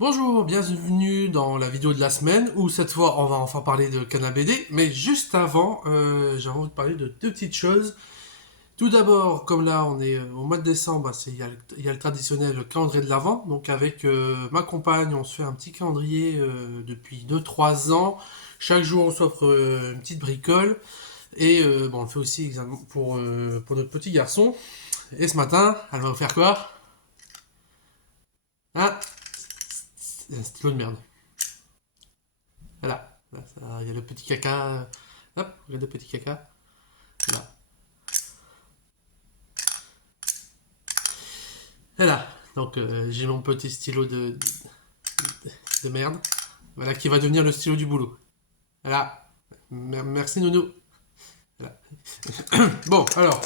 Bonjour, bienvenue dans la vidéo de la semaine où cette fois on va enfin parler de Canal BD, mais juste avant, j'ai envie de parler de deux petites choses. Tout d'abord, comme là on est au mois de décembre, bah, il y a le traditionnel calendrier de l'Avent, donc avec ma compagne on se fait un petit calendrier depuis 2 3 ans. Chaque jour on s'offre une petite bricole et bon, on le fait aussi pour notre petit garçon. Et ce matin, elle va vous faire quoi? Hein? C'est un stylo de merde. Voilà. Là, il y a le petit caca. Hop, regarde le petit caca. Voilà. Voilà. Donc j'ai mon petit stylo de merde. Voilà, qui va devenir le stylo du boulot. Voilà. Merci Nounou. Voilà. Bon, alors.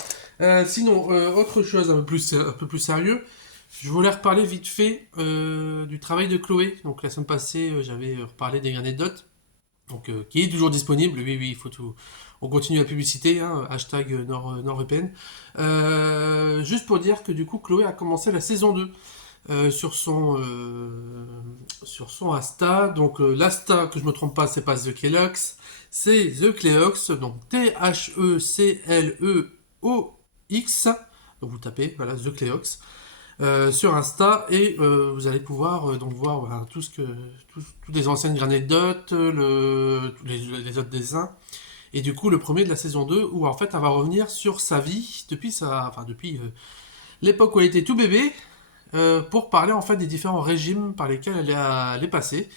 Sinon, autre chose un peu plus sérieux. Je voulais reparler vite fait du travail de Chloé. Donc la semaine passée, j'avais reparlé des anecdotes. Donc, qui est toujours disponible. Oui, oui, il faut tout. On continue la publicité, hein, hashtag NordVPN. Juste pour dire que du coup, Chloé a commencé la saison 2 sur son Insta. Donc, l'Insta, que je me trompe pas, c'est pas The Kelox, c'est The Cleox, donc Thecleox. Donc, vous tapez, voilà, The Cleox sur Insta et vous allez pouvoir donc voir voilà, toutes les anciennes anecdotes, tous les autres dessins. Et du coup, le premier de la saison 2 où en fait, elle va revenir sur sa vie depuis l'époque où elle était tout bébé, pour parler en fait des différents régimes par lesquels elle est passée.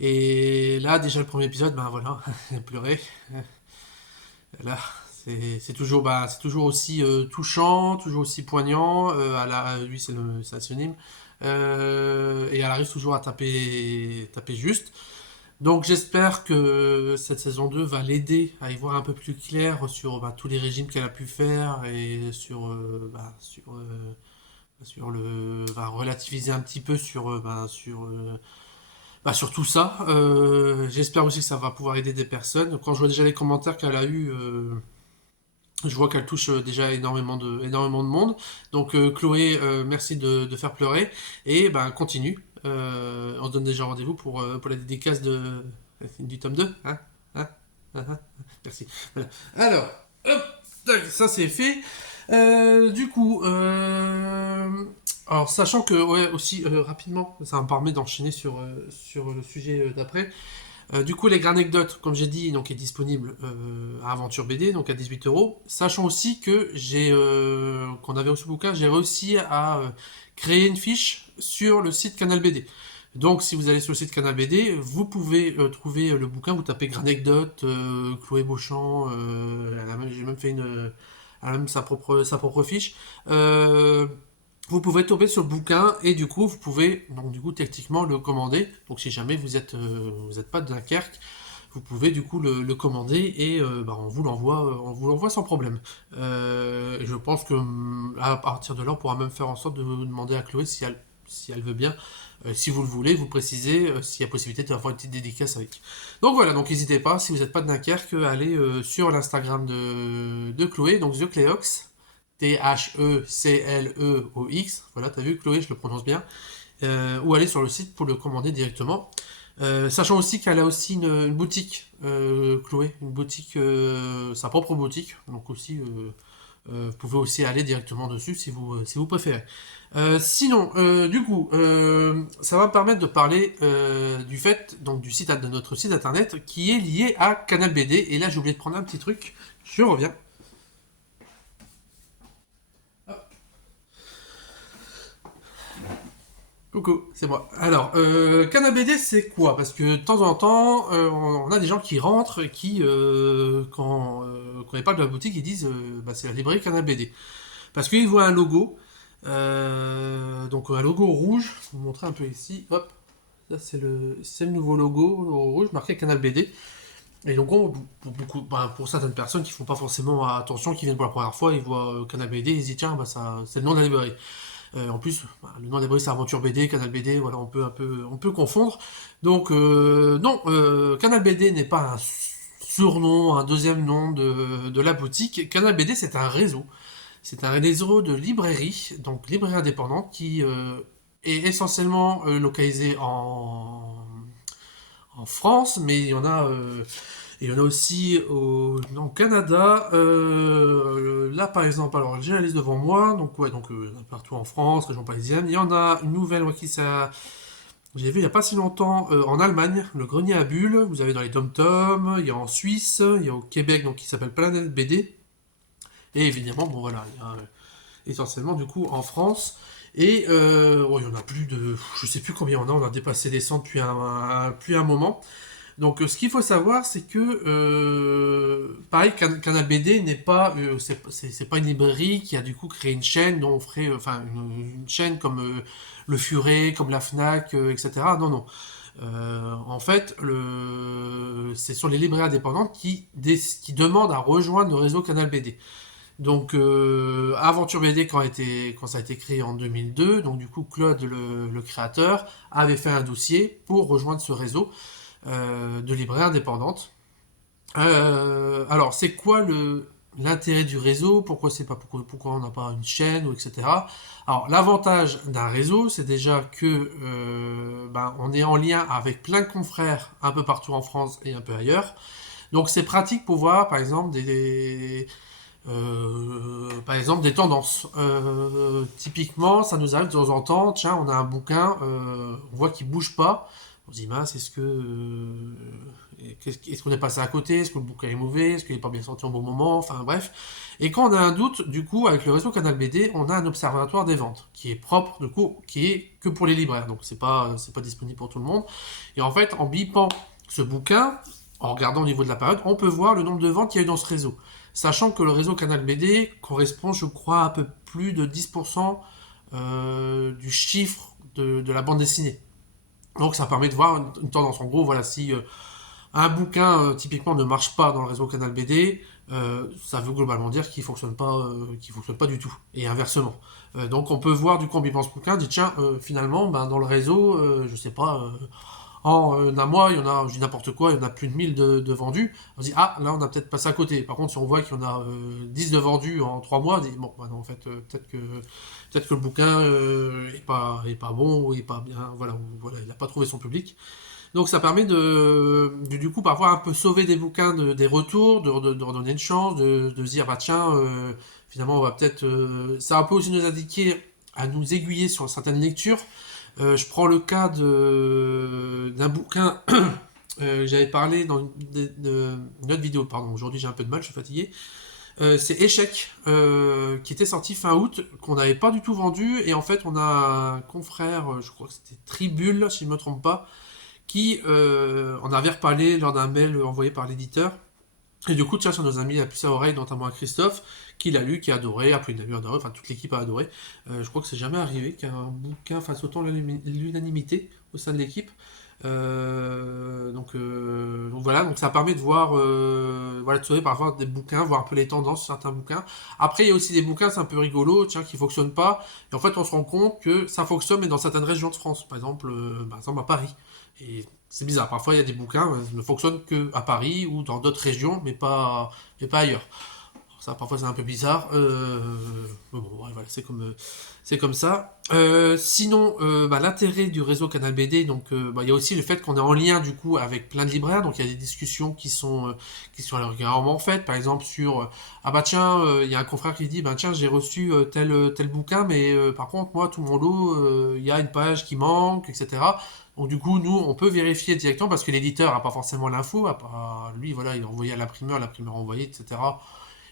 Et là, déjà le premier épisode, ben voilà, elle pleurait. Là, c'est toujours aussi touchant, toujours aussi poignant. Lui, c'est un synonyme. Et elle arrive toujours à taper juste. Donc j'espère que cette saison 2 va l'aider à y voir un peu plus clair sur tous les régimes qu'elle a pu faire et sur relativiser un petit peu sur tout ça. J'espère aussi que ça va pouvoir aider des personnes. Quand je vois déjà les commentaires qu'elle a eu, je vois qu'elle touche déjà énormément de monde. Donc Chloé, merci de faire pleurer. Et ben continue. On se donne déjà rendez-vous pour la dédicace du tome 2. Hein. Hein. Hein. Merci. Voilà. Alors, hop, ça c'est fait. Du coup, alors sachant que, ouais, aussi rapidement, ça va me permettre d'enchaîner sur le sujet d'après. Du coup, les anecdotes, comme j'ai dit, donc est disponible à Aventure BD, donc à 18 euros. Sachant aussi que qu'on avait reçu le bouquin, j'ai réussi à créer une fiche sur le site Canal BD. Donc, si vous allez sur le site Canal BD, vous pouvez trouver le bouquin, vous tapez anecdote, Chloé Beauchamp, j'ai même fait elle a même sa propre fiche. Euh, Vous pouvez tomber sur le bouquin et du coup vous pouvez donc du coup techniquement le commander. Donc si jamais vous êtes pas de Dunkerque, vous pouvez du coup le commander et on vous l'envoie sans problème. Et je pense que à partir de là on pourra même faire en sorte de demander à Chloé si elle veut bien. Si vous le voulez, vous précisez s'il y a possibilité d'avoir une petite dédicace avec. Donc voilà, donc n'hésitez pas, si vous n'êtes pas de Dunkerque, à aller sur l'Instagram de Chloé, donc The Cleox, Thecleox. Voilà, t'as vu, Chloé, je le prononce bien. Ou aller sur le site pour le commander directement. Sachant aussi qu'elle a aussi une boutique, Chloé, une boutique, sa propre boutique. Donc aussi, vous pouvez aussi aller directement dessus si vous préférez. Sinon, du coup, ça va me permettre de parler du fait, donc de notre site internet qui est lié à Canal BD. Et là, j'ai oublié de prendre un petit truc. Je reviens. Coucou, c'est moi. Alors, Canal BD, c'est quoi? Parce que de temps en temps, on a des gens qui rentrent et quand ils parlent de la boutique, ils disent c'est la librairie Canal BD. Parce qu'ils voient un logo, donc un logo rouge. Je vais vous montrer un peu ici. Hop, ça c'est le nouveau logo rouge marqué Canal BD. Et donc, pour certaines personnes qui font pas forcément attention, qui viennent pour la première fois, ils voient Canal BD, ils se disent tiens, ça, c'est le nom de la librairie. En plus, le nom de la librairie c'est Aventure BD, Canal BD, voilà, on peut confondre. Donc, non, Canal BD n'est pas un surnom, un deuxième nom de la boutique. Canal BD, c'est un réseau. C'est un réseau de librairies, donc librairies indépendantes, qui est essentiellement localisé en France, mais il y en a aussi au Canada. Là, par exemple, alors j'ai la liste devant moi, donc ouais, donc il y en a partout en France, région parisienne. Il y en a une nouvelle j'ai vu il n'y a pas si longtemps en Allemagne, le grenier à bulles. Vous avez dans les Dom-Tom, il y a en Suisse, il y a au Québec, donc qui s'appelle Planète BD. Et évidemment, bon voilà, il y a essentiellement du coup en France. Et oh, il y en a plus de, je sais plus combien on a dépassé les 100 depuis un moment. Donc ce qu'il faut savoir, c'est que pareil, Canal BD n'est pas, c'est pas une librairie qui a du coup créé une chaîne dont on ferait, enfin une chaîne comme le Furet, comme la Fnac, etc. Non, non. En fait, ce sont les librairies indépendantes qui demandent à rejoindre le réseau Canal BD. Donc Aventure BD quand ça a été créé en 2002, donc du coup Claude le créateur avait fait un dossier pour rejoindre ce réseau de librairies indépendantes. Alors c'est quoi l'intérêt du réseau? Pourquoi on n'a pas une chaîne ou etc. Alors l'avantage d'un réseau, c'est déjà que on est en lien avec plein de confrères un peu partout en France et un peu ailleurs. Donc c'est pratique pour voir par exemple des tendances. Typiquement, ça nous arrive de temps en temps, tiens, on a un bouquin, on voit qu'il bouge pas. On se dit, mince, est-ce qu'on est passé à côté? Est-ce que le bouquin est mauvais? Est-ce qu'il n'est pas bien sorti au bon moment? Enfin, bref. Et quand on a un doute, du coup, avec le réseau Canal BD, on a un observatoire des ventes qui est propre, du coup, qui est que pour les libraires. Donc, c'est pas disponible pour tout le monde. Et en fait, en bipant ce bouquin, en regardant au niveau de la période, on peut voir le nombre de ventes qu'il y a eu dans ce réseau. Sachant que le réseau Canal BD correspond, je crois, à peu plus de 10% du chiffre de la bande dessinée. Donc ça permet de voir une tendance. En gros, voilà, si un bouquin typiquement ne marche pas dans le réseau Canal BD, ça veut globalement dire qu'il fonctionne pas du tout. Et inversement. Donc on peut voir du coup en bipant ce bouquin, dit tiens, finalement, dans le réseau, je sais pas, en un mois, il y en a, je dis n'importe quoi, il y en a plus de 1000 de vendus. On se dit, ah, là, on a peut-être passé à côté. Par contre, si on voit qu'il y en a 10 de vendus en 3 mois, on dit, bon, bah non, en fait, peut-être que le bouquin est pas bon, ou est pas bien, voilà, voilà, il n'a pas trouvé son public. Donc, ça permet du coup, parfois, un peu sauver des bouquins des retours, de redonner une chance, de se dire, bah tiens, finalement, on va peut-être. Ça peut aussi nous indiquer, à nous aiguiller sur certaines lectures. Je prends le cas d'un bouquin j'avais parlé dans une autre vidéo, pardon, aujourd'hui j'ai un peu de mal, je suis fatigué. C'est Échec, qui était sorti fin août, qu'on n'avait pas du tout vendu, et en fait on a un confrère, je crois que c'était Tribule, si je ne me trompe pas, qui en avait reparlé lors d'un mail envoyé par l'éditeur. Et du coup, tiens, ça nous a mis la puce à oreille, notamment à Christophe, qui l'a lu, qui a adoré, après il a lu adoré, enfin toute l'équipe a adoré. Je crois que c'est jamais arrivé qu'un bouquin fasse autant l'unanimité au sein de l'équipe. Donc voilà, donc ça permet de voir, voilà, de sauver parfois des bouquins, voir un peu les tendances sur certains bouquins. Après, il y a aussi des bouquins, c'est un peu rigolo, tiens, qui fonctionnent pas. Et en fait, on se rend compte que ça fonctionne, mais dans certaines régions de France, par exemple à Paris. Et c'est bizarre, parfois il y a des bouquins qui ne fonctionnent que à Paris ou dans d'autres régions, mais pas ailleurs. Ça, parfois, c'est un peu bizarre. Mais bon, ouais, voilà, c'est comme ça. Sinon, l'intérêt du réseau Canal BD, donc, il y a aussi le fait qu'on est en lien du coup avec plein de libraires. Donc, il y a des discussions qui sont régulièrement faites. Par exemple, sur ah bah tiens, il y a un confrère qui dit bah tiens, j'ai reçu tel bouquin, mais par contre, moi, tout mon lot, il y a une page qui manque, etc. Donc du coup, nous, on peut vérifier directement parce que l'éditeur n'a pas forcément l'info. Lui, voilà, il a envoyé à l'imprimeur a envoyé, etc.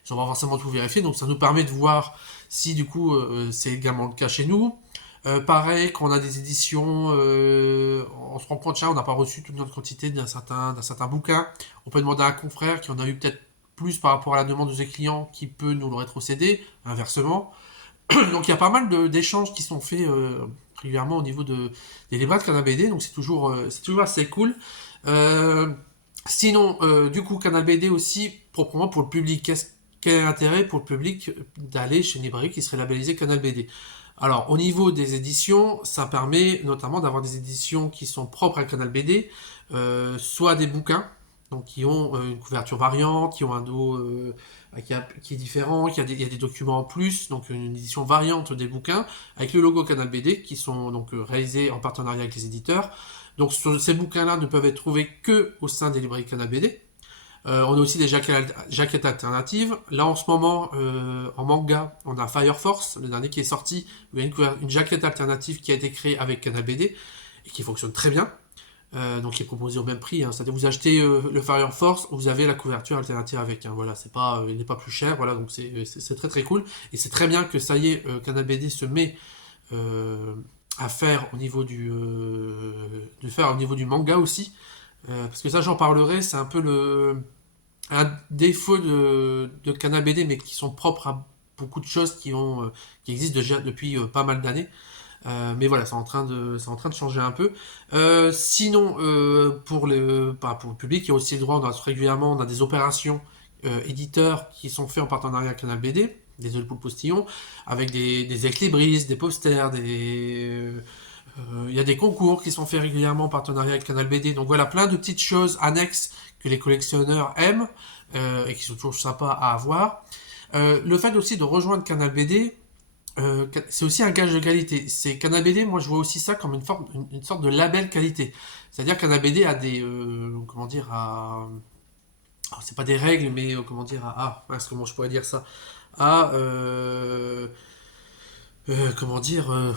Ils n'ont pas forcément tout vérifié, donc ça nous permet de voir si du coup c'est également le cas chez nous. Pareil, quand on a des éditions, on se rend compte, tiens, on n'a pas reçu toute notre quantité d'un certain bouquin. On peut demander à un confrère qui en a eu peut-être plus par rapport à la demande de ses clients qui peut nous le rétrocéder, inversement. Donc il y a pas mal d'échanges qui sont faits régulièrement au niveau des débats de Canal BD, donc c'est toujours assez cool. Euh, Sinon, du coup, Canal BD aussi, proprement pour le public, quel est l'intérêt pour le public d'aller chez une librairie qui serait labellisée Canal BD? Alors, au niveau des éditions, ça permet notamment d'avoir des éditions qui sont propres à Canal BD, soit des bouquins, donc qui ont une couverture variante, qui ont un dos qui est différent, il y a des documents en plus, donc une édition variante des bouquins, avec le logo Canal BD, qui sont donc réalisés en partenariat avec les éditeurs. Donc ces bouquins-là ne peuvent être trouvés que au sein des librairies Canal BD. On a aussi des jaquettes alternatives. Là, en ce moment, en manga, on a Fire Force, le dernier qui est sorti. Il y a une jaquette alternative qui a été créée avec Canal BD et qui fonctionne très bien. Donc, qui est proposé au même prix. Hein. C'est-à-dire, vous achetez le Fire Force, vous avez la couverture alternative avec. Hein. Voilà, c'est pas, il n'est pas plus cher. Voilà, donc c'est très très cool. Et c'est très bien que ça y est, Canal BD se met à faire au niveau de faire au niveau du manga aussi. Parce que ça, j'en parlerai. C'est un peu un défaut de Canal BD, mais qui sont propres à beaucoup de choses qui existent déjà depuis pas mal d'années. Mais voilà, c'est en train de changer un peu. Sinon, pour le public, il y a aussi le droit, régulièrement, on a des opérations éditeurs qui sont faits en partenariat avec Canal BD, des œufs pour le postillon, avec des équilibristes, des posters, il y a des concours qui sont faits régulièrement en partenariat avec Canal BD. Donc voilà, plein de petites choses annexes que les collectionneurs aiment et qui sont toujours sympas à avoir. Le fait aussi de rejoindre Canal BD, c'est aussi un gage de qualité. C'est Canal BD, moi je vois aussi ça comme une sorte de label qualité. C'est-à-dire Canal BD a comment dire, alors, c'est pas des règles, mais comment dire, comment je pourrais dire ça, à, comment dire,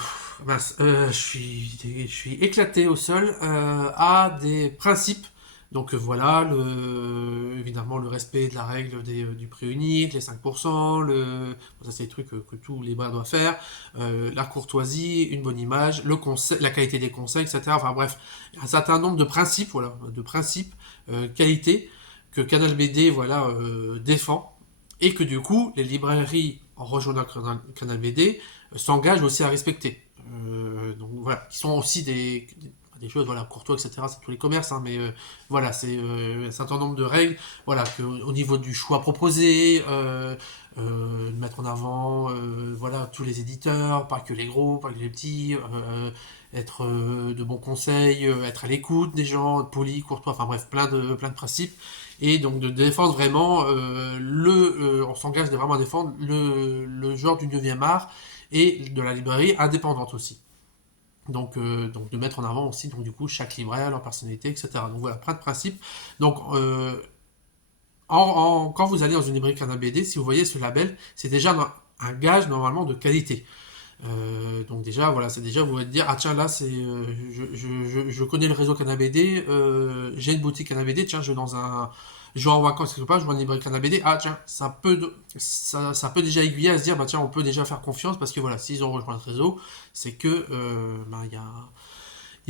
je suis éclaté au sol, à des principes. Donc voilà, évidemment le respect de la règle du prix unique, les 5%, ça c'est des trucs que tous les bars doivent faire, la courtoisie, une bonne image, le conseil, la qualité des conseils, etc. Enfin bref, un certain nombre de principes, voilà, de principes, qualité, que Canal BD voilà, défend, et que du coup les librairies en rejoignant Canal BD s'engagent aussi à respecter. Donc voilà, qui sont aussi des choses, voilà, courtois, etc. C'est tous les commerces, hein, mais voilà, c'est un certain nombre de règles, voilà, au niveau du choix proposé, de mettre en avant, voilà, tous les éditeurs, pas que les gros, pas que les petits, être de bons conseils, être à l'écoute des gens, poli, courtois, enfin bref, plein de principes, et donc de défendre vraiment on s'engage vraiment à défendre le genre du 9e art et de la librairie indépendante aussi. Donc de mettre en avant aussi donc du coup chaque libraire, leur personnalité, etc. Donc voilà, plein de principes. Donc quand vous allez dans une librairie Canal BD, si vous voyez ce label, c'est déjà un gage normalement de qualité. Donc déjà voilà, c'est déjà vous allez dire ah tiens là c'est je connais le réseau Canal BD, j'ai une boutique Canal BD, tiens je vais en vacances quelque part, je vois une librairie Canal BD, ah tiens ça peut déjà aiguiller à se dire bah tiens on peut déjà faire confiance parce que voilà s'ils ont rejoint le réseau, c'est que bah, il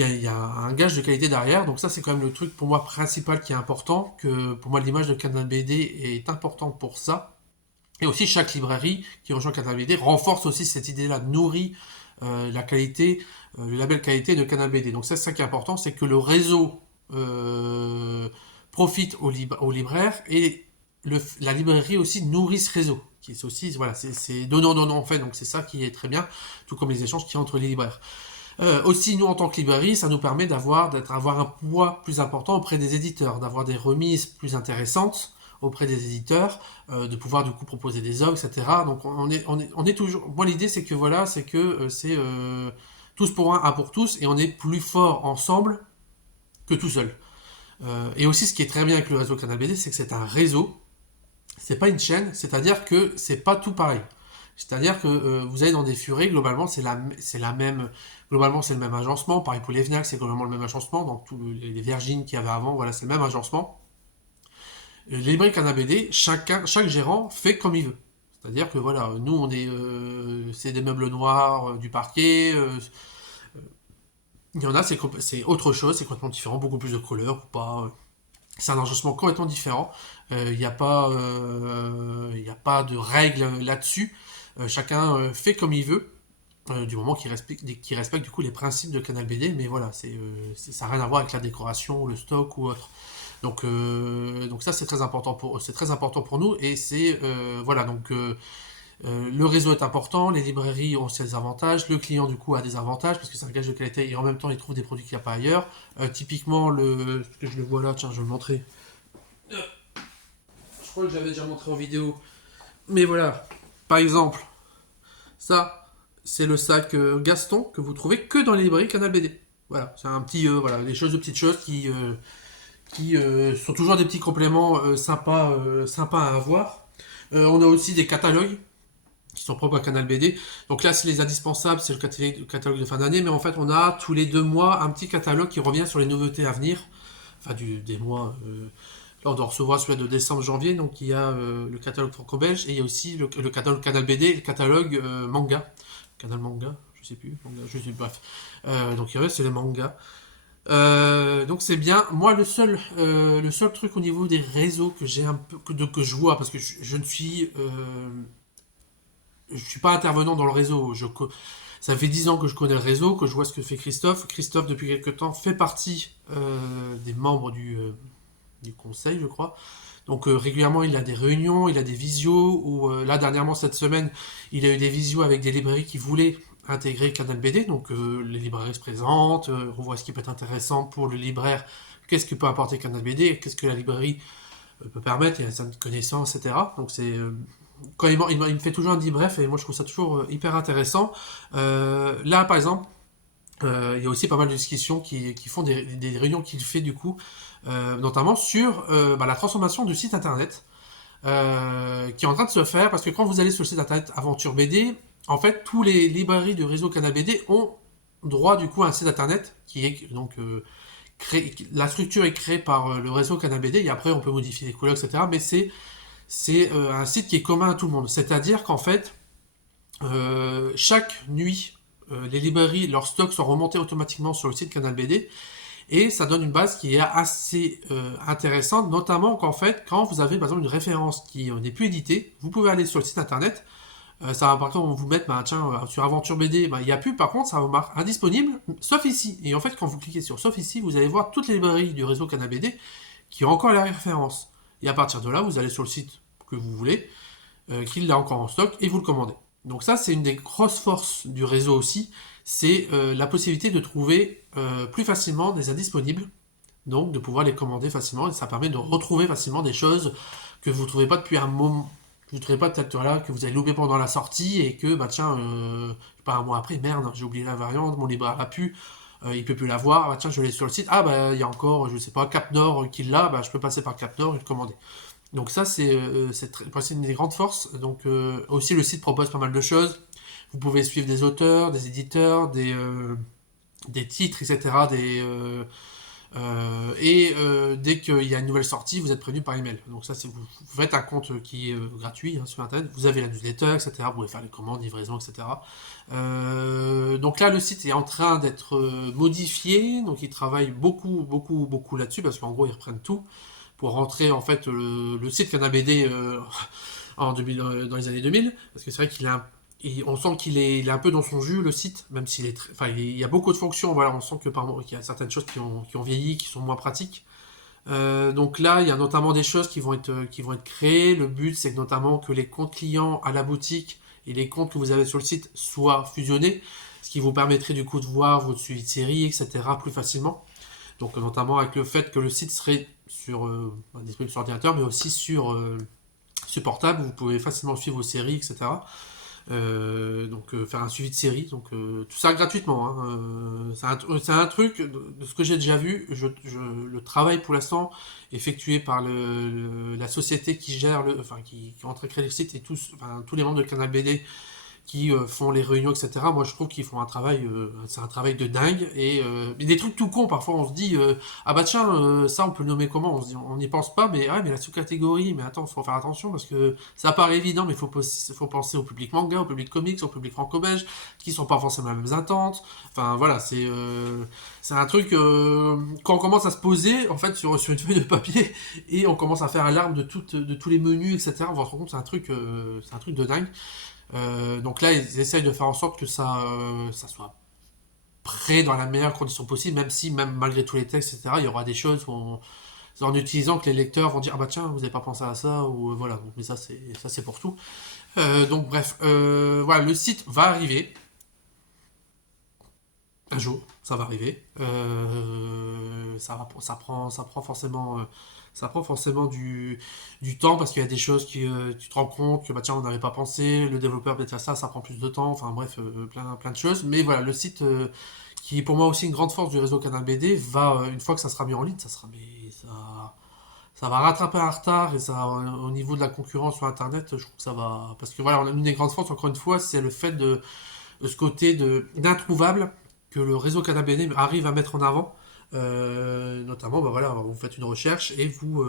y a un gage de qualité derrière, donc ça c'est quand même le truc pour moi principal qui est important, que pour moi l'image de Canal BD est importante pour ça. Et aussi, chaque librairie qui rejoint Canal BD renforce aussi cette idée-là, nourrit la qualité, le label qualité de Canal BD. Donc ça, c'est ça qui est important, c'est que le réseau profite aux libraires et la librairie aussi nourrit ce réseau. Qui est aussi, voilà, c'est donnant en fait, donc c'est ça qui est très bien, tout comme les échanges qu'il y a entre les libraires. Aussi, nous, en tant que librairie, ça nous permet d'avoir un poids plus important auprès des éditeurs, d'avoir des remises plus intéressantes auprès des éditeurs, de pouvoir du coup proposer des offres, etc. Donc on est toujours. Moi l'idée c'est que voilà, c'est que c'est tous pour un pour tous, et on est plus fort ensemble que tout seul. Et aussi ce qui est très bien avec le réseau Canal BD, c'est que c'est un réseau, c'est pas une chaîne, c'est-à-dire que c'est pas tout pareil. C'est-à-dire que vous allez dans des furets, globalement c'est la même, globalement c'est le même agencement. Pareil pour les Fnac, c'est globalement le même agencement. Dans tous les Virgin qu'il y avait avant, voilà c'est le même agencement. Les librairies Canal BD, chaque gérant fait comme il veut. C'est-à-dire que voilà, nous c'est des meubles noirs, du parquet. Il y en a, c'est autre chose, c'est complètement différent, beaucoup plus de couleurs ou pas. C'est un agencement complètement différent. Il n'y a pas, il a pas de règles là-dessus. Chacun fait comme il veut. Du moment qu'il respecte du coup les principes de Canal BD, mais voilà, ça n'a rien à voir avec la décoration, le stock ou autre. Donc ça c'est très important pour nous, et c'est voilà, donc le réseau est important, les librairies ont aussi des avantages, le client du coup a des avantages parce que c'est un gage de qualité et en même temps il trouve des produits qu'il n'y a pas ailleurs. Typiquement ce que je le vois là, tiens je vais le montrer. Je crois que j'avais déjà montré en vidéo. Mais voilà, par exemple, ça, c'est le sac Gaston que vous trouvez que dans les librairies Canal BD. Voilà, c'est un petit, voilà, des choses de petites choses qui sont toujours des petits compléments sympas à avoir. On a aussi des catalogues qui sont propres à Canal BD. Donc là, c'est les indispensables, c'est le catalogue de fin d'année, mais en fait, on a tous les 2 mois un petit catalogue qui revient sur les nouveautés à venir. Enfin, des mois. Là, on doit recevoir celui de décembre-janvier, donc il y a le catalogue franco-belge et il y a aussi le catalogue Canal BD et le catalogue manga. Canal manga, je sais plus, manga, je sais bref. Donc il reste c'est les mangas. Donc c'est bien. Moi, le seul truc au niveau des réseaux que j'ai un peu que je vois, parce que je suis pas intervenant dans le réseau. Ça fait 10 ans que je connais le réseau, que je vois ce que fait Christophe. Christophe, depuis quelques temps, fait partie des membres du conseil, je crois. Donc régulièrement, il a des réunions, il a des visios, ou là, dernièrement, cette semaine, il a eu des visios avec des librairies qui voulaient intégrer Canal BD. Donc les librairies se présentent, on voit ce qui peut être intéressant pour le libraire, qu'est-ce que peut apporter Canal BD, qu'est-ce que la librairie peut permettre, il y a certaines connaissances, etc. Donc c'est quand il me fait toujours un dit bref, et moi je trouve ça toujours hyper intéressant. Là, par exemple, il y a aussi pas mal de discussions qui font des réunions qu'il fait du coup, notamment sur la transformation du site internet qui est en train de se faire, parce que quand vous allez sur le site internet Aventure BD, en fait, tous les librairies du réseau Canal BD ont droit du coup à un site internet qui est donc la structure est créée par le réseau Canal BD, et après on peut modifier les couleurs, etc. Mais c'est un site qui est commun à tout le monde. C'est-à-dire qu'en fait, chaque nuit, les librairies, leurs stocks sont remontés automatiquement sur le site Canal BD, et ça donne une base qui est assez intéressante, notamment qu'en fait, quand vous avez par exemple une référence qui n'est plus éditée, vous pouvez aller sur le site internet, ça va par contre vous mettre, tiens, sur Aventure BD, il n'y a plus, par contre, ça va marquer indisponible, sauf ici. Et en fait, quand vous cliquez sur sauf ici, vous allez voir toutes les librairies du réseau Canal BD qui ont encore la référence. Et à partir de là, vous allez sur le site que vous voulez, qu'il l'a encore en stock, et vous le commandez. Donc ça, c'est une des grosses forces du réseau aussi, c'est la possibilité de trouver plus facilement des indisponibles, donc de pouvoir les commander facilement, et ça permet de retrouver facilement des choses que vous ne trouvez pas depuis un moment, que vous ne trouvez pas peut-être là, que vous avez loupé pendant la sortie, et que, tiens, pas un mois après, merde, j'ai oublié la variante, mon libraire l'a pu, il peut plus la voir, tiens, je l'ai sur le site, il y a encore, je sais pas, Cap Nord qui l'a, je peux passer par Cap Nord et le commander. Donc ça, c'est une des grandes forces. Donc aussi, le site propose pas mal de choses. Vous pouvez suivre des auteurs, des éditeurs, des titres, etc. Dès qu'il y a une nouvelle sortie, vous êtes prévenu par email. Donc ça, vous faites un compte qui est gratuit sur Internet. Vous avez la newsletter, etc. Vous pouvez faire les commandes, livraison, etc. Donc là, le site est en train d'être modifié. Donc ils travaillent beaucoup, beaucoup, beaucoup là-dessus parce qu'en gros, ils reprennent tout pour rentrer en fait le site Canal BD dans les années 2000, parce que c'est vrai on sent il est un peu dans son jus le site, même s'il est enfin il y a beaucoup de fonctions, voilà, on sent qu'il y a certaines choses qui ont vieilli, qui sont moins pratiques. Donc là, il y a notamment des choses qui vont être créées. Le but, c'est notamment que les comptes clients à la boutique et les comptes que vous avez sur le site soient fusionnés, ce qui vous permettrait du coup de voir votre suivi de série, etc. plus facilement. Donc notamment avec le fait que le site serait disponible sur ordinateur, mais aussi sur portable, vous pouvez facilement suivre vos séries, etc. Faire un suivi de série, donc tout ça gratuitement, hein. C'est un truc, de ce que j'ai déjà vu, le travail pour l'instant effectué par la société qui gère qui est en train de créer le site, et tous les membres de Canal BD qui font les réunions, etc. Moi, je trouve qu'ils font c'est un travail de dingue. Et des trucs tout cons, parfois, on se dit, tiens, ça, on peut le nommer comment? On n'y pense pas, mais ouais, mais la sous-catégorie, mais attends, faut faire attention parce que ça paraît évident, mais faut penser au public manga, au public comics, au public franco-belge, qui sont pas forcément les mêmes attentes. Enfin, voilà, c'est un truc, quand on commence à se poser, en fait, sur une feuille de papier, et on commence à faire l'arme de tous les menus, etc., on va se rendre compte que c'est un truc de dingue. Donc là, ils essayent de faire en sorte que ça soit prêt dans la meilleure condition possible, même malgré tous les textes, etc., il y aura des choses en utilisant que les lecteurs vont dire tiens, vous n'avez pas pensé à ça, ou voilà. Donc, mais ça c'est pour tout. Donc bref, voilà, le site va arriver. Un jour, ça va arriver. ça prend forcément du temps parce qu'il y a des choses qui, tu te rends compte que bah tiens on n'avait pas pensé, le développeur peut-être faire ça, ça prend plus de temps, enfin bref, plein de choses. Mais voilà, le site qui est pour moi aussi une grande force du réseau Canal BD va, une fois que ça sera mis en ligne, ça va rattraper un retard et ça, au niveau de la concurrence sur Internet, je trouve que ça va. Parce que voilà, on a une des grandes forces, encore une fois, c'est le fait de ce côté d'introuvable que le réseau Canal BD arrive à mettre en avant. Notamment, bah voilà, vous faites une recherche et vous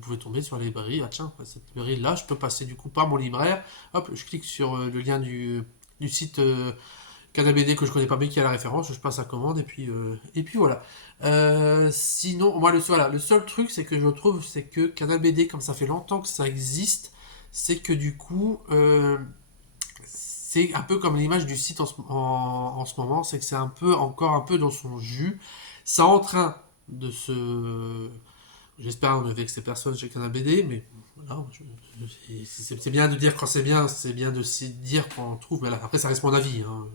pouvez tomber sur la librairie. Ah tiens, cette librairie-là, je peux passer du coup par mon libraire. Hop, je clique sur le lien du site Canal BD que je connais pas mais qui a la référence, je passe à commande et puis voilà. Sinon, moi voilà, le seul truc c'est que je trouve c'est que Canal BD, comme ça fait longtemps que ça existe, c'est que du coup, c'est un peu comme l'image du site en ce moment, c'est que c'est un peu encore un peu dans son jus. C'est en train de se. J'espère ne vexer personne chez Canal BD, mais voilà, c'est bien de dire quand c'est bien de dire quand on trouve. Mais là, après, ça reste mon avis, hein.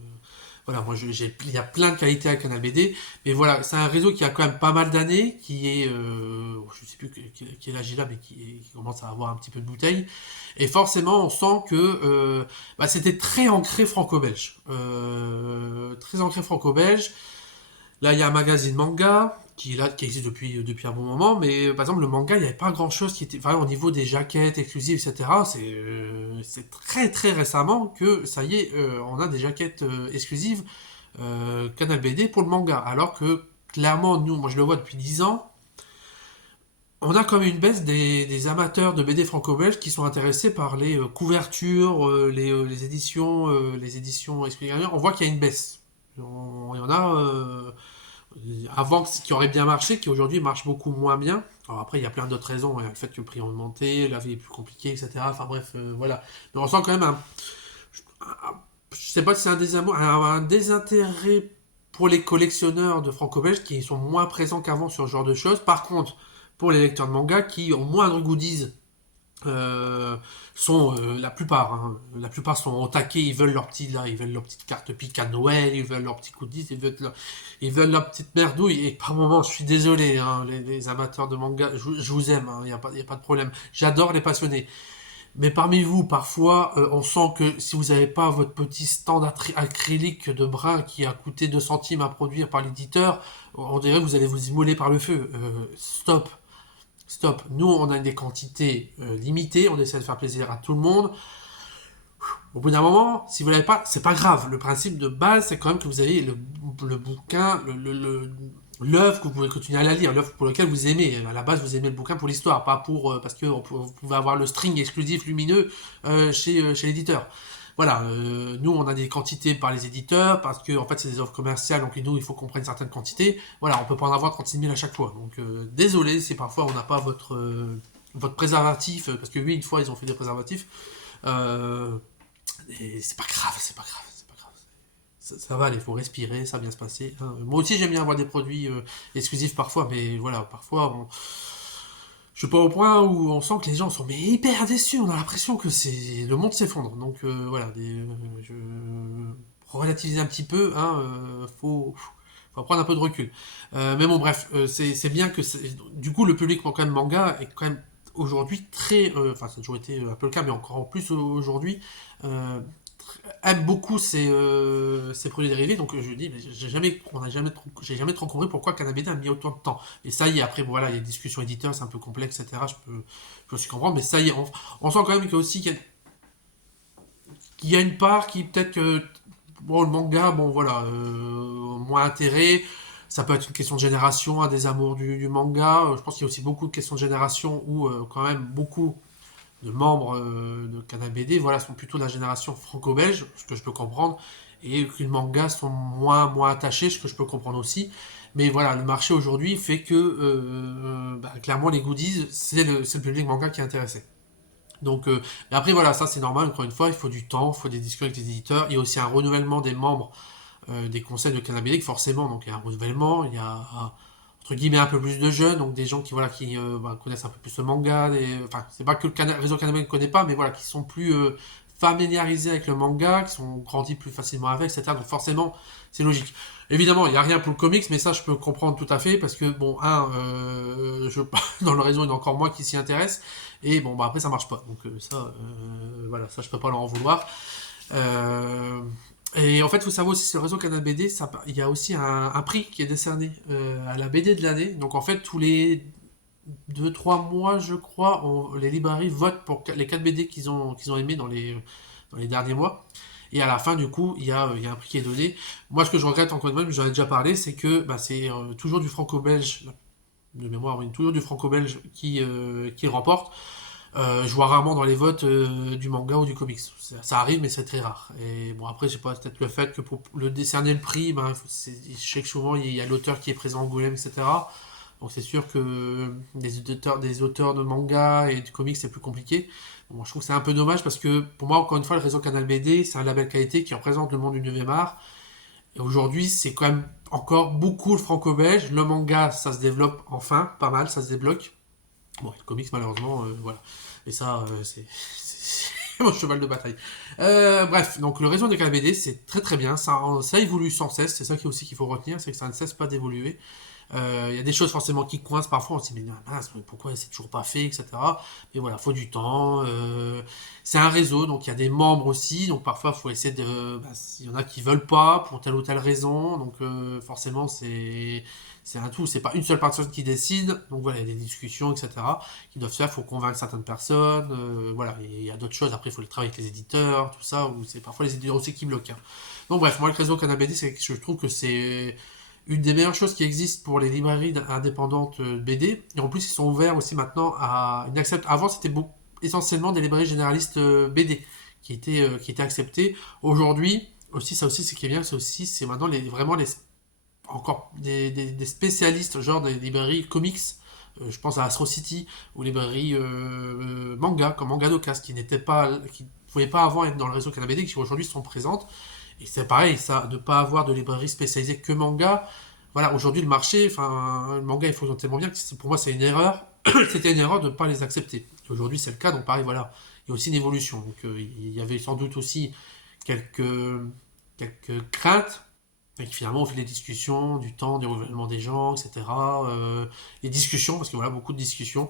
Voilà, moi, il y a plein de qualités à Canal BD, mais voilà, c'est un réseau qui a quand même pas mal d'années, qui est, je sais plus quel âge il a, mais qui commence à avoir un petit peu de bouteille, et forcément, on sent que bah, c'était très ancré franco-belge, très ancré franco-belge. Là, il y a un magazine manga qui est là, qui existe depuis un bon moment, mais par exemple, le manga, il n'y avait pas grand-chose qui était. Enfin, au niveau des jaquettes exclusives, etc., c'est très très récemment que ça y est, on a des jaquettes exclusives Canal BD pour le manga. Alors que clairement, nous, moi je le vois depuis 10 ans, on a comme une baisse des amateurs de BD franco-belges qui sont intéressés par les couvertures, les éditions exclusives. On voit qu'il y a une baisse. Il y en a. Avant qui aurait bien marché, qui aujourd'hui marche beaucoup moins bien. Alors après, il y a plein d'autres raisons, hein, le fait que le prix a augmenté, la vie est plus compliquée, etc. Enfin bref, voilà. Mais on sent quand même je sais pas si c'est un désintérêt pour les collectionneurs de franco-belges qui sont moins présents qu'avant sur ce genre de choses. Par contre, pour les lecteurs de manga qui ont moindre goodies sont la plupart sont au taquet, ils veulent leur petite carte pique à Noël, ils veulent leur petit coup de 10, ils veulent leur petite merdouille. Et par moment, je suis désolé, hein, les amateurs de manga, je vous aime, il n'y a pas, y a pas de problème. J'adore les passionnés. Mais parmi vous, parfois, on sent que si vous n'avez pas votre petit stand acrylique de brin qui a coûté 2 centimes à produire par l'éditeur, on dirait que vous allez vous immoler par le feu. Stop. Stop. Nous, on a des quantités limitées, on essaie de faire plaisir à tout le monde. Au bout d'un moment, si vous l'avez pas, c'est pas grave. Le principe de base, c'est quand même que vous avez le bouquin, l'œuvre que vous pouvez continuer à la lire, l'œuvre pour laquelle vous aimez. À la base, vous aimez le bouquin pour l'histoire, pas pour parce que vous pouvez avoir le string exclusif lumineux chez l'éditeur. Voilà, nous on a des quantités par les éditeurs parce que en fait c'est des offres commerciales, donc nous il faut qu'on prenne certaines quantités. Voilà, on peut pas en avoir 36 000 à chaque fois. Donc désolé si parfois on n'a pas votre préservatif, parce que oui, une fois ils ont fait des préservatifs. Euh, et c'est pas grave, c'est pas grave, c'est pas grave. Ça va aller, il faut respirer, ça va bien se passer, hein. Moi aussi j'aime bien avoir des produits exclusifs parfois, mais voilà, parfois je suis pas au point où on sent que les gens sont mais hyper déçus, on a l'impression que le monde s'effondre. Donc voilà, je pour relativiser un petit peu, hein, faut prendre un peu de recul. Mais bon bref, c'est bien que du coup le public quand même manga est quand même aujourd'hui très, enfin ça a toujours été un peu le cas, mais encore en plus aujourd'hui, euh, aime beaucoup ces produits dérivés. Donc je dis, mais j'ai jamais trop compris pourquoi Canabédé a mis autant de temps. Et ça y est, après voilà, il y a des discussions éditeurs, c'est un peu complexe, etc. Je peux aussi comprendre, mais ça y est, on sent quand même qu'il y a une part qui peut-être que bon, le manga, bon voilà, moins intérêt. Ça peut être une question de génération, un des amours du manga. Je pense qu'il y a aussi beaucoup de questions de génération où quand même beaucoup de membres de Canal BD, voilà, sont plutôt de la génération franco-belge, ce que je peux comprendre, et que les mangas sont moins attachés, ce que je peux comprendre aussi. Mais voilà, le marché aujourd'hui fait que bah, clairement les goodies, c'est le public manga qui est intéressé. Donc, mais après voilà, ça c'est normal, encore une fois, il faut du temps, il faut des discussions avec les éditeurs, il y a aussi un renouvellement des membres des conseils de Canal BD, forcément, donc il y a un renouvellement, il y a entre guillemets un peu plus de jeunes, donc des gens qui voilà qui bah, connaissent un peu plus le manga, enfin c'est pas que le réseau canadien ne connaît pas, mais voilà qui sont plus familiarisés avec le manga, qui sont grandis plus facilement avec, etc. Donc forcément, c'est logique. Évidemment, il n'y a rien pour le comics, mais ça, je peux comprendre tout à fait, parce que, bon, dans le réseau, il y en a encore moins qui s'y intéressent, et bon, bah après, ça marche pas. Donc voilà, ça, je peux pas leur en vouloir. Euh, et en fait, il faut savoir aussi, sur le réseau Canal BD, il y a aussi un prix qui est décerné à la BD de l'année. Donc en fait, tous les 2 3 mois, je crois, les librairies votent pour les 4 BD qu'ils ont aimés dans les derniers mois. Et à la fin, du coup, il y a un prix qui est donné. Moi, ce que je regrette encore une fois, mais j'en ai déjà parlé, c'est que bah, c'est toujours du franco-belge, de mémoire, oui, toujours du franco-belge qui le remporte. Je vois rarement dans les votes du manga ou du comics. Ça arrive, mais c'est très rare. Et bon, après, je sais pas, peut-être le fait que pour le décerner le prix, ben, je sais que souvent, il y a l'auteur qui est présent en Angoulême, etc. Donc c'est sûr que des auteurs de manga et de comics, c'est plus compliqué. Bon, moi, je trouve que c'est un peu dommage parce que pour moi, encore une fois, le réseau Canal BD, c'est un label qualité qui représente le monde du 9 art. Et aujourd'hui, c'est quand même encore beaucoup le franco-belge. Le manga, ça se développe enfin, pas mal, ça se débloque. Bon, le comics, malheureusement, voilà. Et ça, c'est mon cheval de bataille. Bref, donc le réseau des Canal BD, c'est très très bien. Ça évolue sans cesse. C'est ça aussi qu'il faut retenir, c'est que ça ne cesse pas d'évoluer. Il y a des choses forcément qui coincent parfois, on se dit mais mince, pourquoi c'est toujours pas fait, etc. Mais voilà, faut du temps. C'est un réseau, donc il y a des membres aussi, donc parfois il faut essayer de. Il y en a qui veulent pas pour telle ou telle raison, donc forcément c'est un tout, c'est pas une seule personne qui décide, donc voilà, il y a des discussions, etc. qui doivent se faire, il faut convaincre certaines personnes, voilà, et il y a d'autres choses, après il faut le travailler avec les éditeurs, tout ça, ou c'est parfois les éditeurs aussi qui bloquent. Hein. Donc bref, moi le réseau Canal BD, je trouve que c'est une des meilleures choses qui existent pour les librairies indépendantes BD. Et en plus, ils sont ouverts aussi maintenant à une accepte. Avant, c'était essentiellement des librairies généralistes BD qui étaient acceptées. Aujourd'hui, aussi, ça aussi, c'est qui est bien, c'est maintenant vraiment encore des spécialistes, genre des librairies comics. Je pense à Astro City ou librairies manga, comme Manga Docas, qui ne pouvaient pas avant être dans le réseau Canal BD, qui aujourd'hui sont présentes. Et c'est pareil, ça, de ne pas avoir de librairie spécialisée que manga. Voilà, aujourd'hui, le marché, enfin, le manga, il fonctionne tellement bien que pour moi, c'est une erreur. C'était une erreur de ne pas les accepter. Aujourd'hui, c'est le cas, donc pareil, voilà. Il y a aussi une évolution. Donc, il y avait sans doute aussi quelques, quelques craintes. Et finalement, au fil des discussions, du temps, du renouvellement des gens, etc., les discussions, parce que voilà, beaucoup de discussions,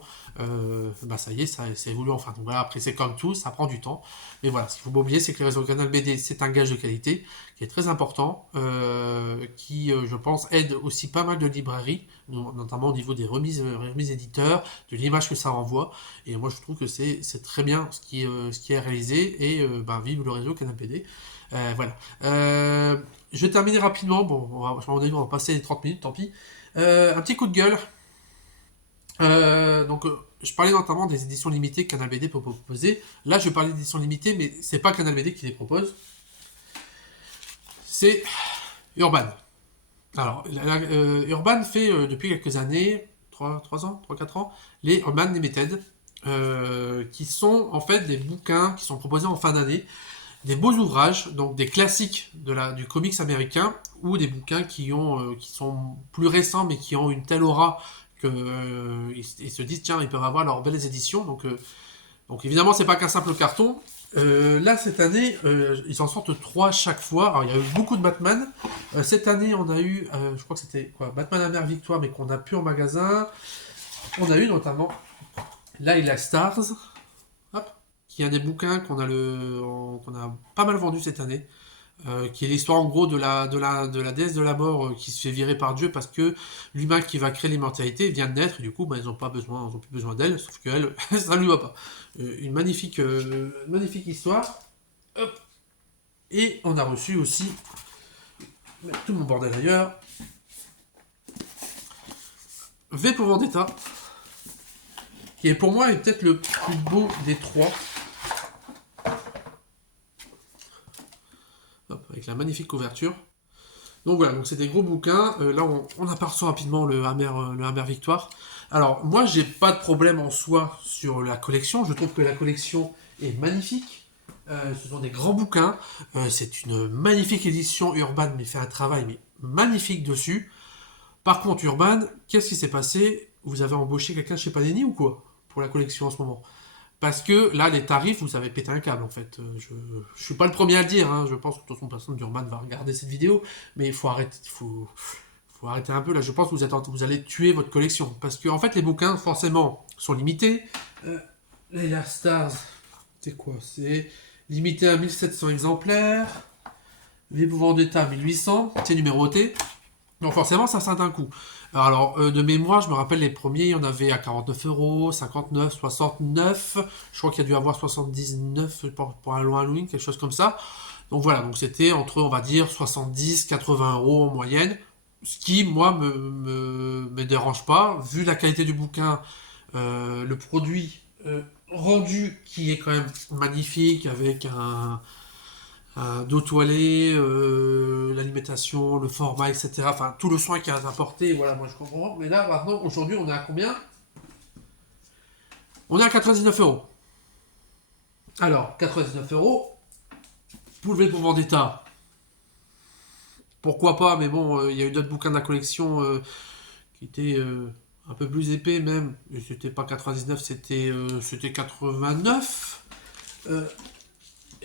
bah ça y est, ça évolue enfin. Donc voilà, après, c'est comme tout, ça prend du temps. Mais voilà, ce qu'il faut pas oublier, c'est que le réseau Canal BD, c'est un gage de qualité qui est très important, qui, je pense, aide aussi pas mal de librairies, notamment au niveau des remises éditeurs, de l'image que ça renvoie. Et moi, je trouve que c'est très bien ce qui est réalisé, et bah, vive le réseau Canal BD. Voilà. Je vais terminer rapidement. Bon, on va passer les 30 minutes, tant pis. Un petit coup de gueule. Donc, je parlais notamment des éditions limitées que Canal BD peut proposer. Là, je vais parler d'éditions limitées, mais c'est pas Canal BD qui les propose. C'est Urban. Alors, Urban fait depuis quelques années, 3 ans, 3 4 ans, les Urban Limited, qui sont en fait des bouquins qui sont proposés en fin d'année, des beaux ouvrages, donc des classiques du comics américain, ou des bouquins qui sont plus récents mais qui ont une telle aura que ils se disent tiens, ils peuvent avoir leurs belles éditions. Donc évidemment, c'est pas qu'un simple carton. Là, cette année, ils en sortent 3 chaque fois. Alors, il y a eu beaucoup de Batman. Cette année, on a eu, je crois que c'était quoi, Batman la Mère Victoire, mais qu'on a plus en magasin. On a eu notamment Laila Stars, hop, qui est un des bouquins qu'on a pas mal vendu cette année, qui est l'histoire en gros de la déesse de la mort qui se fait virer par Dieu parce que l'humain qui va créer l'immortalité vient de naître et du coup bah, ils n'ont plus besoin d'elle, sauf qu'elle, ça ne lui va pas. Une magnifique histoire. Hop. Et on a reçu aussi, tout mon bordel ailleurs, V pour Vendetta, qui est pour moi est peut-être le plus beau des 3. Hop, avec la magnifique couverture. Donc voilà, donc c'est des gros bouquins. Là, on aperçoit rapidement le Hammer Victoire. Alors, moi, j'ai pas de problème en soi sur la collection. Je trouve que la collection est magnifique. Ce sont des grands bouquins. C'est une magnifique édition Urban, mais fait un travail magnifique dessus. Par contre, Urban, qu'est-ce qui s'est passé? Vous avez embauché quelqu'un chez Panini ou quoi? Pour la collection en ce moment? Parce que là, les tarifs, vous avez pété un câble en fait. Je suis pas le premier à le dire, hein. Je pense que de toute façon, personne d'Urban va regarder cette vidéo, mais il faut arrêter, faut arrêter un peu là. Je pense que vous allez tuer votre collection. Parce que en fait, les bouquins, forcément, sont limités. Les Last Stars, c'est quoi? C'est limité à 1700 exemplaires. Les Vendetta 1800, c'est numéroté. Donc forcément, ça un coût. Alors, de mémoire, je me rappelle les premiers, il y en avait à 49 euros, 59, 69. Je crois qu'il y a dû avoir 79 pour un long Halloween, quelque chose comme ça. Donc voilà, donc c'était entre, on va dire, 70, 80 euros en moyenne. Ce qui, moi, me dérange pas. Vu la qualité du bouquin, le produit rendu qui est quand même magnifique, avec d'eau toilée, l'alimentation, le format, etc. Enfin, tout le soin qui a apporté, voilà, moi je comprends. Mais là, maintenant, aujourd'hui, on est à combien? On est à 99 euros. Alors, 99 euros, pour le Vendetta, pourquoi pas, mais bon, il y a eu d'autres bouquins de la collection qui étaient un peu plus épais même. Et c'était pas 99, c'était 89.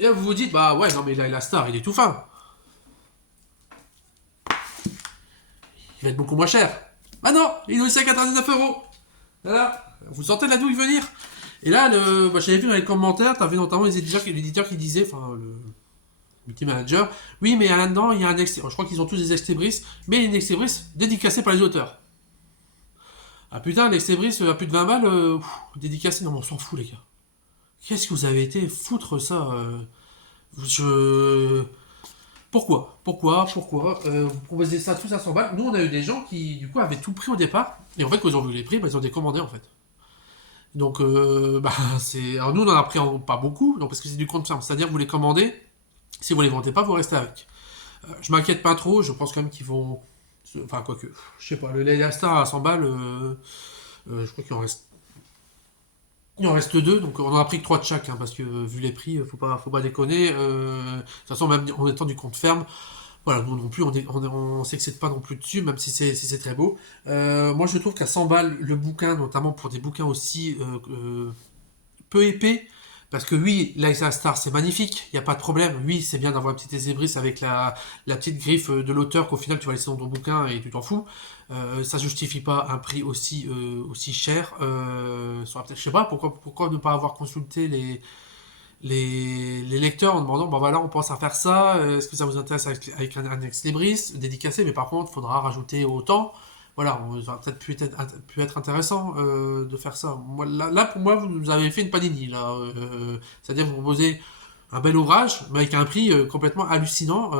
Et là, vous vous dites, bah ouais, non, mais là, la Star, il est tout fin. Il va être beaucoup moins cher. Ah non, il est aussi à 99 euros. Voilà, vous sentez la douille venir. Et là, j'avais vu dans les commentaires, t'avais notamment l'éditeur qui disait, enfin, le multi-manager, oui, mais là-dedans, il y a un je crois qu'ils ont tous des extébris, mais une extébris dédicacée par les auteurs. Ah putain, l'extébris à plus de 20 balles, dédicacé, non, mais on s'en fout, les gars. Qu'est-ce que vous avez été foutre ça Je. Pourquoi vous proposez ça tous à 100 balles. Nous, on a eu des gens qui, du coup, avaient tout pris au départ. Et en fait, quand ils ont vu les prix, ils ont décommandé, en fait. Donc, c'est. Alors, nous, on en a pris pas beaucoup, donc, parce que c'est du compte ferme. C'est-à-dire, vous les commandez. Si vous les vendez pas, vous restez avec. Je m'inquiète pas trop. Je pense quand même qu'ils vont. Enfin, quoique. Je sais pas. Le Leia Star à 100 balles, je crois qu'il en reste. Il en reste deux, donc on en a pris que trois de chaque, hein, parce que vu les prix, faut pas déconner. De toute façon, même en étant du compte ferme, voilà, nous non plus, on s'excède pas non plus dessus, même si c'est très beau. Moi, je trouve qu'à 100 balles, le bouquin, notamment pour des bouquins aussi peu épais, parce que oui, l'Isa Star, c'est magnifique, il n'y a pas de problème. Oui, c'est bien d'avoir un petit Ezébris avec la petite griffe de l'auteur qu'au final, tu vas laisser dans ton bouquin et tu t'en fous. Ça justifie pas un prix aussi cher. Je sais pas, pourquoi ne pas avoir consulté les lecteurs en demandant, bon voilà, on pense à faire ça, est-ce que ça vous intéresse avec un ex libris dédicacé, mais par contre, il faudra rajouter autant. Voilà, ça aurait peut-être pu être intéressant de faire ça. Moi, là, pour moi, vous nous avez fait une panini, là. C'est-à-dire, vous proposez un bel ouvrage, mais avec un prix complètement hallucinant.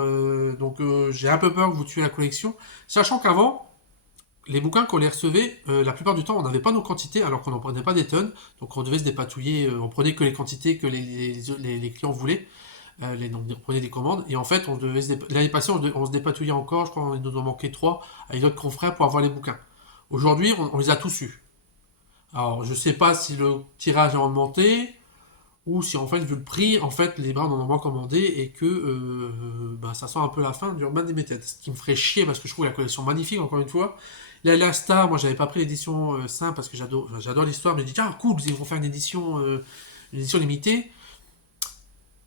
Donc, j'ai un peu peur que vous tuiez la collection. Sachant qu'avant, les bouquins qu'on les recevait, la plupart du temps, on n'avait pas nos quantités, alors qu'on n'en prenait pas des tonnes. Donc on devait se dépatouiller, on prenait que les quantités que les clients voulaient. On prenait des commandes. Et en fait, l'année passée, on se dépatouillait encore, je crois qu'il nous en manquait trois, avec d'autres confrères pour avoir les bouquins. Aujourd'hui, on les a tous eus. Alors, je sais pas si le tirage a augmenté, ou si en fait, vu le prix, en fait, les bras en ont moins commandé et que ça sent un peu la fin d'Urban Limited. Ce qui me ferait chier parce que je trouve la collection magnifique, encore une fois. La Star, moi j'avais pas pris l'édition simple parce que j'adore l'histoire, mais je dis tiens cool, ils vont faire une édition limitée.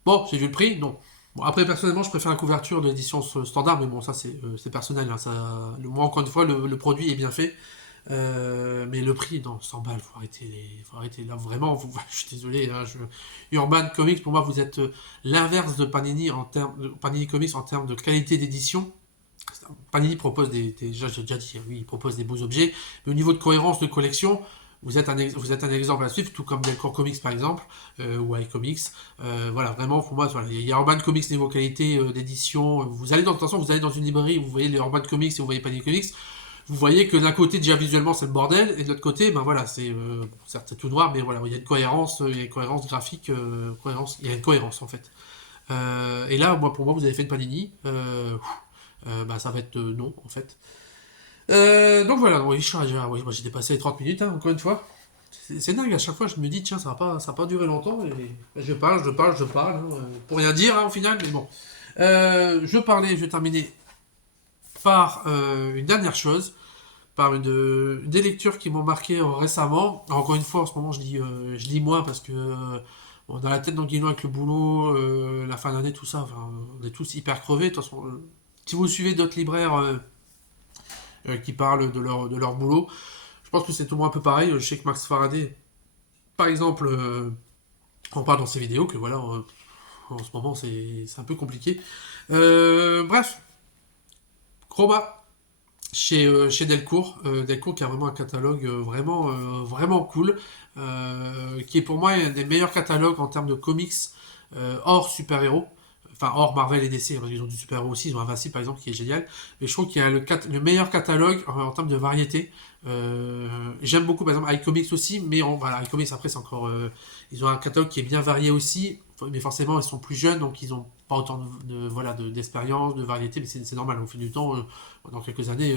Bon, j'ai vu le prix, non. Bon, après personnellement je préfère la couverture de l'édition standard, mais bon ça c'est personnel. Hein, moi encore une fois le produit est bien fait. Mais le prix, non, 100 balles, faut arrêter là, vraiment, je suis désolé, hein, Urban Comics, pour moi, vous êtes l'inverse de Panini Panini Comics en termes de qualité d'édition. Panini propose j'ai déjà dit, oui, il propose des beaux objets, mais au niveau de cohérence de collection, vous êtes un exemple à suivre, tout comme Delcourt Comics par exemple, ou iComics. Voilà, vraiment, pour moi, voilà, il y a Urban Comics niveau qualité d'édition. Vous allez dans une librairie, vous voyez les Urban Comics et vous voyez Panini Comics. Vous voyez que d'un côté, déjà visuellement, c'est le bordel, et de l'autre côté, ben voilà, certes, c'est tout noir, mais voilà, il y a une cohérence, il y a une cohérence graphique, il y a une cohérence en fait. Et là, pour moi, vous avez fait une Panini, ça va être non en fait. Donc voilà, oui, moi j'ai dépassé les 30 minutes, hein, encore une fois. C'est dingue, à chaque fois je me dis, tiens, ça va pas durer longtemps, et je parle, hein, pour rien dire hein, au final, mais bon. Je vais terminer par une dernière chose. par des lectures qui m'ont marqué récemment. Alors, encore une fois, en ce moment, je lis moins parce que on a la tête dans le guidon avec le boulot, la fin d'année, tout ça. Enfin, on est tous hyper crevés. De toute façon, si vous suivez d'autres libraires qui parlent de leur boulot, je pense que c'est tout le monde un peu pareil. Je sais que Max Faraday, par exemple, en parle dans ses vidéos que voilà, en ce moment, c'est un peu compliqué. Bref, Chroma chez Delcourt. Delcourt qui a vraiment un catalogue vraiment cool, qui est pour moi un des meilleurs catalogues en termes de comics hors super-héros. Enfin, hors Marvel et DC, parce qu'ils ont du super-héros aussi, ils ont Invincible par exemple qui est génial. Mais je trouve qu'il y a le meilleur catalogue en termes de variété. J'aime beaucoup par exemple iComics aussi, mais voilà, iComics après c'est encore. Ils ont un catalogue qui est bien varié aussi, mais forcément ils sont plus jeunes donc ils ont pas autant voilà, d'expérience, de variété, mais c'est normal. Au fil du temps, dans quelques années,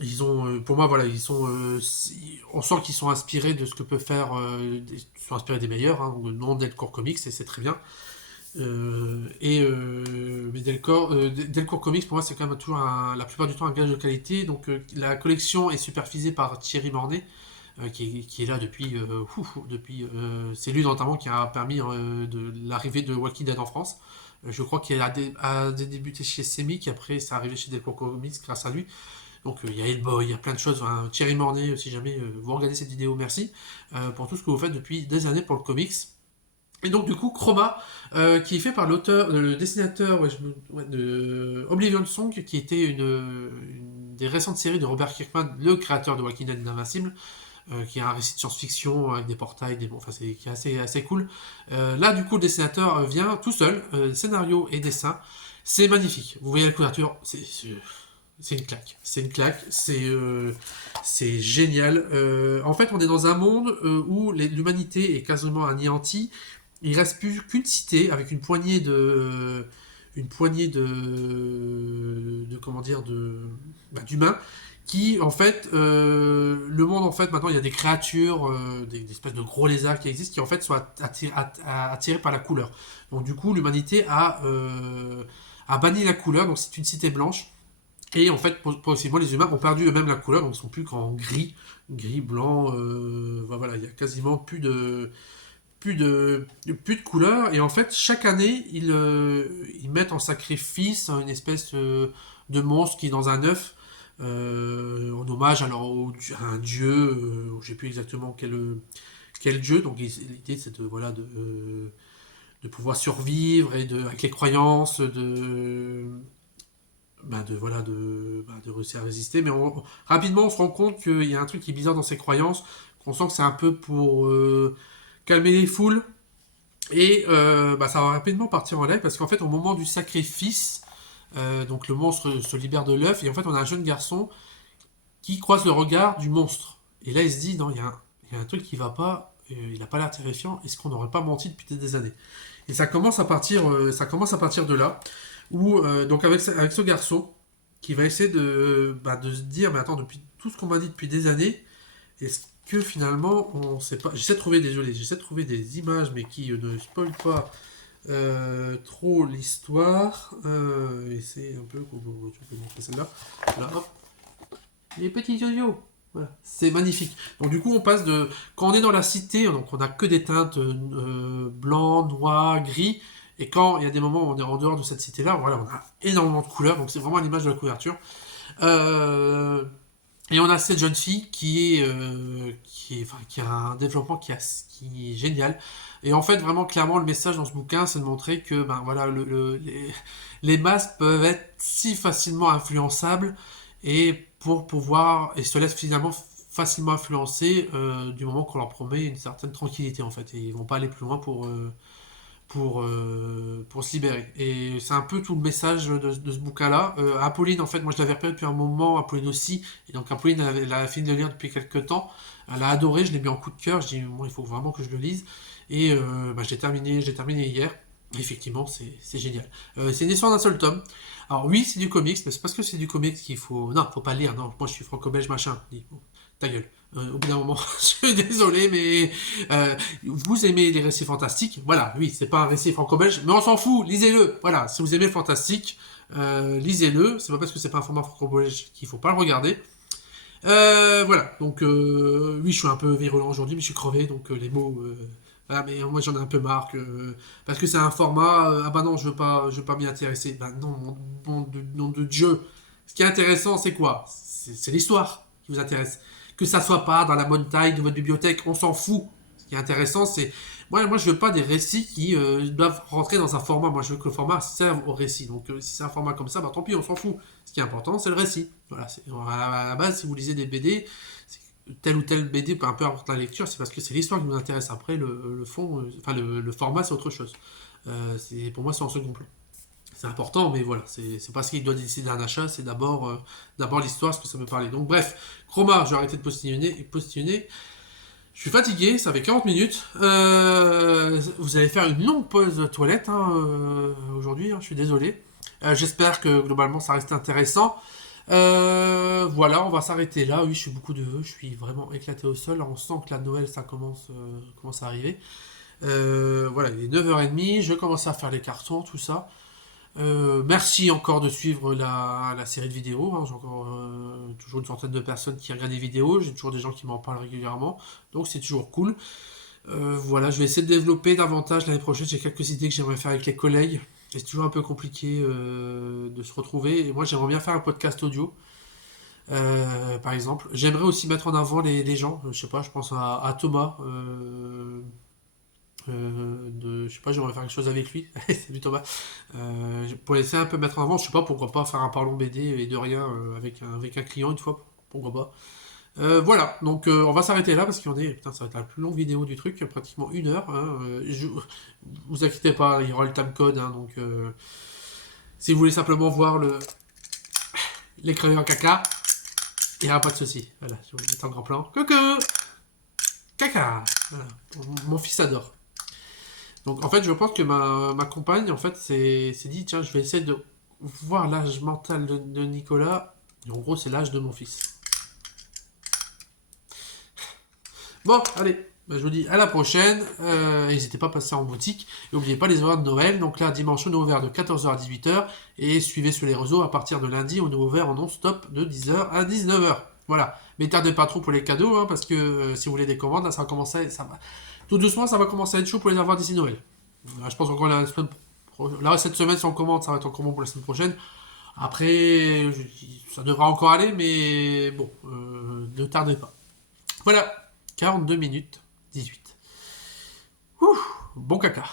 ils ont, pour moi, voilà, on sent qu'ils sont inspirés de ce que peut faire, ils sont inspirés des meilleurs, hein, donc le nom Delcourt Comics, et c'est très bien. Mais Delcourt Comics, pour moi, c'est quand même toujours la plupart du temps un gage de qualité. Donc, la collection est supervisée par Thierry Mornay, qui est là depuis. C'est lui notamment qui a permis de l'arrivée de Walking Dead en France. Je crois qu'il a débuté chez Semic, après c'est arrivé chez Delcourt Comics grâce à lui. Donc il y a Hellboy, il y a plein de choses. Enfin, Thierry Mornay, si jamais vous regardez cette vidéo, merci pour tout ce que vous faites depuis des années pour le comics. Et donc du coup, Chroma, qui est fait par l'auteur, le dessinateur de Oblivion Song, qui était une des récentes séries de Robert Kirkman, le créateur de Walking Dead d'Invincible, qui est un récit de science-fiction avec des portails, enfin qui est assez cool. Là, du coup, le dessinateur vient tout seul, scénario et dessin. C'est magnifique. Vous voyez la couverture, c'est une claque. C'est une claque. C'est génial. En fait, on est dans un monde où l'humanité est quasiment anéantie. Il reste plus qu'une cité avec une poignée de comment dire d'humains qui en fait le monde en fait maintenant il y a des créatures des espèces de gros lézards qui existent qui en fait sont attirés par la couleur. Donc du coup l'humanité a banni la couleur, donc c'est une cité blanche. Et en fait, progressivement, les humains ont perdu eux-mêmes la couleur, donc ils sont plus qu'en gris, blanc. Voilà, il y a quasiment plus de couleurs. Et en fait, chaque année, ils mettent en sacrifice une espèce de monstre qui est dans un œuf, en hommage alors à un dieu. Je ne sais plus exactement quel dieu. Donc l'idée, c'est de pouvoir survivre et avec les croyances de réussir à résister. Mais rapidement, on se rend compte qu'il y a un truc qui est bizarre dans ses croyances, qu'on sent que c'est un peu pour calmer les foules. Et ça va rapidement partir en live, parce qu'en fait, au moment du sacrifice, donc le monstre se libère de l'œuf, et en fait, on a un jeune garçon qui croise le regard du monstre. Et là, il se dit, non, il y a un truc qui va pas, il n'a pas l'air terrifiant, est-ce qu'on n'aurait pas menti depuis des années? Et ça commence à partir de là, où donc avec ce garçon qui va essayer de se dire, mais attends, depuis tout ce qu'on m'a dit depuis des années, est-ce que finalement on sait pas. J'essaie de trouver des images, mais qui ne spoilent pas trop l'histoire. Et c'est un peu. Je peux montrer celle-là. Là, hop. Les petits yo-yo. Voilà. C'est magnifique. Donc du coup, on passe de. Quand on est dans la cité, donc on a que des teintes blanc, noir, gris. Et quand il y a des moments où on est en dehors de cette cité-là, voilà, on a énormément de couleurs. Donc c'est vraiment l'image de la couverture. Et on a cette jeune fille qui a un développement qui est génial. Et en fait, vraiment, clairement, le message dans ce bouquin, c'est de montrer que voilà, les masses peuvent être si facilement influençables et se laissent finalement facilement influencer du moment qu'on leur promet une certaine tranquillité, en fait. Et ils vont pas aller plus loin pour se libérer. Et c'est un peu tout le message de ce bouquin-là. Apolline, en fait, moi je l'avais repéré depuis un moment, Apolline aussi, et donc Apolline, elle a fini de le lire depuis quelques temps, elle a adoré, je l'ai mis en coup de cœur, je dis, moi il faut vraiment que je le lise, et je l'ai terminé hier. Effectivement, c'est génial. C'est une histoire d'un seul tome. Alors oui, c'est du comics, mais c'est parce que c'est du comics qu'il faut... Non, faut pas le lire, non, moi je suis franco-belge, machin. Bon, ta gueule. Au bout d'un moment, je suis désolé, mais vous aimez les récits fantastiques, voilà, oui, c'est pas un récit franco-belge, mais on s'en fout, lisez-le, voilà, si vous aimez le fantastique, Lisez-le, c'est pas parce que c'est pas un format franco-belge qu'il faut pas le regarder. Voilà, donc oui, je suis un peu virulent aujourd'hui, mais je suis crevé, donc les mots. Voilà, mais moi j'en ai un peu marre parce que c'est un format. Ah bah non, je veux pas m'y intéresser. Bah non, nom de Dieu. Ce qui est intéressant, c'est quoi? C'est l'histoire qui vous intéresse. Que ça soit pas dans la bonne taille de votre bibliothèque, on s'en fout. Ce qui est intéressant, c'est moi je veux pas des récits qui doivent rentrer dans un format. Moi je veux que le format serve au récit. Donc si c'est un format comme ça, bah tant pis, on s'en fout. Ce qui est important, c'est le récit. Voilà, à la base, si vous lisez des BD, tel ou tel BD, peu importe la lecture, c'est parce que c'est l'histoire qui nous intéresse. Après, le fond, enfin le format, c'est autre chose. Pour moi, c'est en second plan. C'est important, mais voilà, c'est pas ce qui doit décider d'un achat, c'est d'abord l'histoire, ce que ça peut parler. Donc bref, Chroma, je vais arrêter de postillonner. Je suis fatigué, ça fait 40 minutes. Vous allez faire une longue pause toilette aujourd'hui, je suis désolé. J'espère que globalement ça reste intéressant. Voilà, on va s'arrêter là. Oui, je suis je suis vraiment éclaté au sol. On sent que la Noël, ça commence à arriver. Voilà, il est 9h30, je commence à faire les cartons, tout ça. Merci encore de suivre la série de vidéos. J'ai encore toujours une centaine de personnes qui regardent les vidéos. J'ai toujours des gens qui m'en parlent régulièrement. Donc c'est toujours cool. Voilà, je vais essayer de développer davantage l'année prochaine. J'ai quelques idées que j'aimerais faire avec les collègues. C'est toujours un peu compliqué de se retrouver. Et moi, j'aimerais bien faire un podcast audio, par exemple. J'aimerais aussi mettre en avant les gens. Je sais pas, je pense à Thomas. Je sais pas, j'aimerais faire quelque chose avec lui. Salut Thomas. Pour essayer un peu mettre en avant, je sais pas, pourquoi pas faire un parlons BD et de rien avec un client une fois. Pourquoi pas. Voilà, donc on va s'arrêter là parce qu'on est. Putain, ça va être la plus longue vidéo du truc, pratiquement 1 heure. Vous inquiétez pas, il y aura le timecode. Donc si vous voulez simplement voir l'écran en caca, il n'y aura pas de souci. Voilà, je vais vous mettre en grand plan. Coucou! Caca! Voilà, mon fils adore. Donc en fait, je pense que ma compagne, en fait, s'est dit, tiens, je vais essayer de voir l'âge mental de Nicolas. Et en gros, c'est l'âge de mon fils. Bon, allez, bah, je vous dis à la prochaine. N'hésitez pas à passer en boutique. Et n'oubliez pas les horaires de Noël. Donc là, dimanche, on est ouvert de 14h à 18h. Et suivez sur les réseaux, à partir de lundi, on est ouvert en non-stop de 10h à 19h. Voilà. Mais tardez pas trop pour les cadeaux, parce que si vous voulez des commandes, là, ça va commencer, ça va. Tout doucement, ça va commencer à être chaud pour les avoir d'ici Noël. Je pense encore là, cette semaine, si on commande, ça va être encore bon pour la semaine prochaine. Après, ça devra encore aller, mais bon, ne tardez pas. Voilà, 42 minutes 18. Ouh, bon caca.